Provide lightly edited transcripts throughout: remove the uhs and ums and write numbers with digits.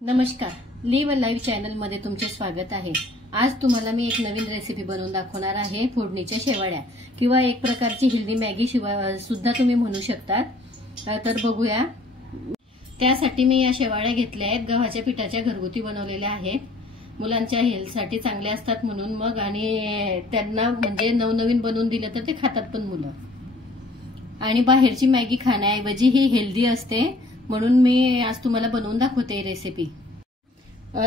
नमस्कार, leave live channel मध्ये तुमचे स्वागत आहे। आज तुम्हाला मी एक नवीन रेसिपी बनवून दाखवणार आहे, फोडणीच्या शेवाळ्या किंवा एक प्रकारची हेल्दी मॅगी सुद्धा तुम्ही म्हणू शकता। तर बघूया। त्यासाठी मी या शेवाळ्या घेतल्या आहेत, गव्हाच्या पिठाच्या घरगुती बनवलेल्या आहेत। मुलांच्या हेल्थसाठी चांगले असतात म्हणून मग आणि त्यांना म्हणजे नवनवीन बनवून दिलं तर ते खातात पण मुलं। आणि बाहेरची मॅगी खाण्याऐवजी ही हेल्दी असते म्हणून मी आज तुम्हाला बनवून दाखवते रेसिपी।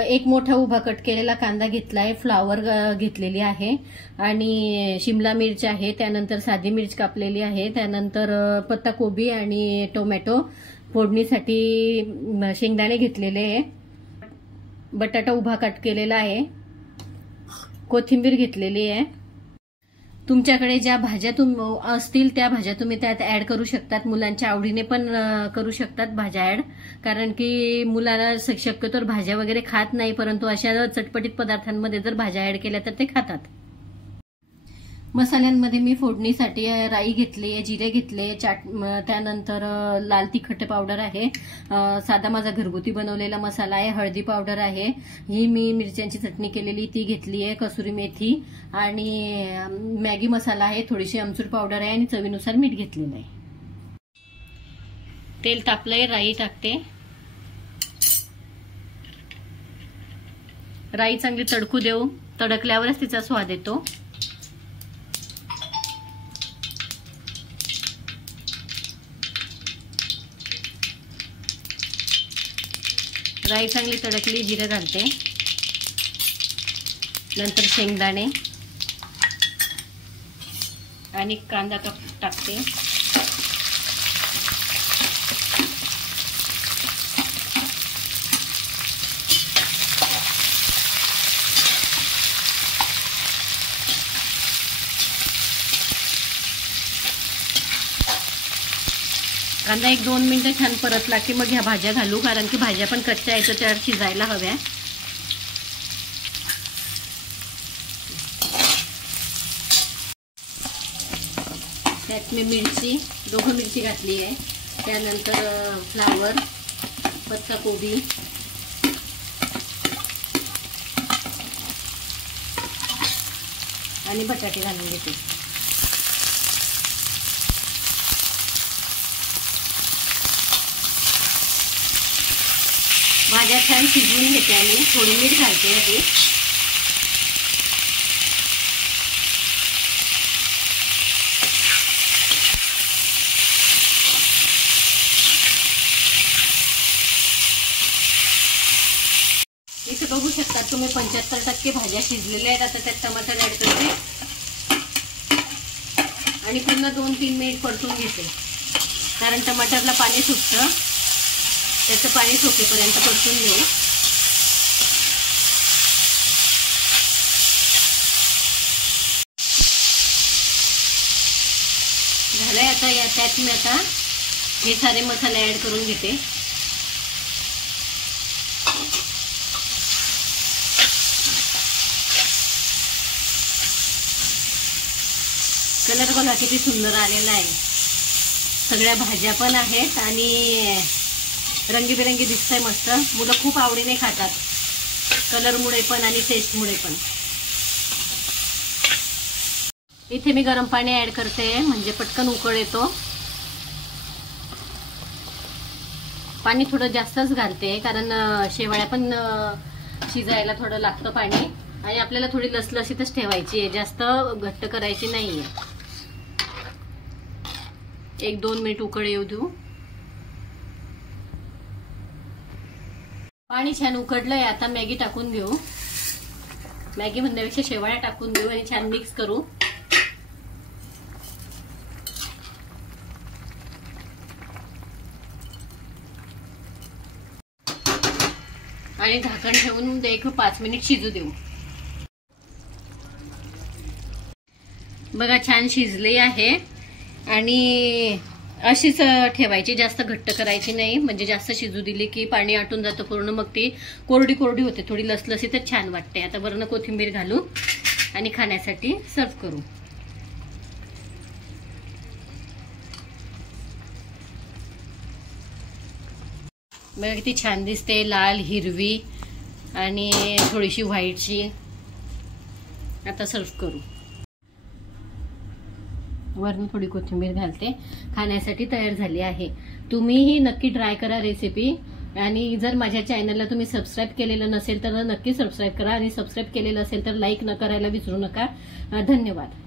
एक मोठा उभा कट केलेला कांदा घेतलाय, फ्लावर घेतलेली आहे आणि शिमला मिरची आहे, त्यानंतर साधी मिरची कापलेली आहे, त्यानंतर पत्ता कोबी आणि टोमॅटो, फोडणीसाठी शेंगदाणे घेतलेले आहे, बटाटा उभा कट केलेला आहे, कोथिंबीर घेतलेली आहे। तुमच्याकडे ज्या भाज्या असतील त्या भाज्या तुम्ही त्यात ऍड करू शकतात। मुलांच्या आवडीने पण करू शकतात भाज्या ऍड, कारण की मुलांना शक्यतो भाज्या वगैरे खात नाही, परंतु अशा चटपटीत पदार्थांमध्ये जर भाज्या ऍड केल्या तर ते खातात। मसाल्यांमध्ये मी फोडणीसाठी राई घेतली आहे, जिरे घेतले, त्यानंतर लाल तिखट पावडर आहे, साधा माझा घरगुती बनवलेला मसाला आहे, हळदी पावडर आहे, ही मी मिरच्यांची चटणी केलेली ती घेतली आहे, कसुरी मेथी आणि मॅगी मसाला आहे, थोडीशी आमचूर पावडर आहे आणि चवीनुसार मीठ घेतलेलं आहे। तेल तापलंय, राई टाकते। राई चांगली तडकू देऊ, तडकल्यावरच तिचा स्वाद येतो। राई चांगली तडकली, जिरे घालते, नंतर शेंगदाणे आणि कांदा टाकते। कांदा 1-2 मिनिटं छान परतला की मग ह्या भाज्या घालू, कारण की भाज्या पण कच्च्या आहेत त्या शिजायला हव्या। त्यात मी दोघं मिरची घातली आहे, त्यानंतर फ्लावर, पत्ता कोबी आणि बटाटे घालून घेते। भाज्या छान शिजवून घेते आणि थोडी मीठ घालते आधी। इथे बघू शकता तुम्ही 75% भाज्या शिजलेल्या आहेत। आता त्यात टमाटर ऍड करते आणि पुन्हा 2-3 मिनिट परतून घेते, कारण टमाटरला पाणी सुटतं, त्याचं पाणी सोकेपर्यंत परतून घेऊ। झालंय आता त्यात मी आता हे सारे मसाले ऍड करून घेते। कलर बघा किती सुंदर आलेला आहे, सगळ्या भाज्या पण आहेत आणि रंगीबेरंगी दिसतंय मस्त। मुलं खूप आवडीने खातात, कलरमुळे पण आणि टेस्टमुळे पण। इथे मी गरम पाणी ऍड करते म्हणजे पटकन उकळ येतो। पाणी थोडं जास्तच घालते, कारण शेवाळ्या पण शिजायला थोडं लागतं पाणी आणि आपल्याला थोडी लसलसीतच ठेवायची आहे, जास्त घट्ट करायची नाहीये। 1-2 मिनिट उकळ येऊ देऊ। पाणी छान उकडलंय, आता मॅगी टाकून घेऊ। मॅगी म्हणण्यापेक्षा शेवाळ्या टाकून घेऊ आणि छान मिक्स करू। आणि झाकण ठेवून 5 मिनिट शिजू देऊ। बघा छान शिजले आहे आणि अशीच ठेवायची, जास्त घट्ट करायची नाही, म्हणजे जास्त शिजू दिली की पाणी आटून जातं पूर्ण, मग ती कोरडी कोरडी होते, थोडी लसलसीतच छान वाटते। आता वरनं कोथिंबीर घालू आणि खाण्यासाठी सर्व करू। बघा किती छान दिसते, लाल हिरवी आणि थोडीशी व्हाईटची. आता सर्व करू. वरून थोडी कोथिंबीर घालते. खाण्यासाठी तयार झाली आहे. तुम्हीही नक्की ट्राय करा रेसिपी. आणि जर माझ्या चॅनलला तुम्ही सबस्क्राईब केलेलं नसेल तर नक्की सबस्क्राईब करा, आणि सबस्क्राईब केलेलं असेल तर लाईक न करायला विसरू नका. धन्यवाद.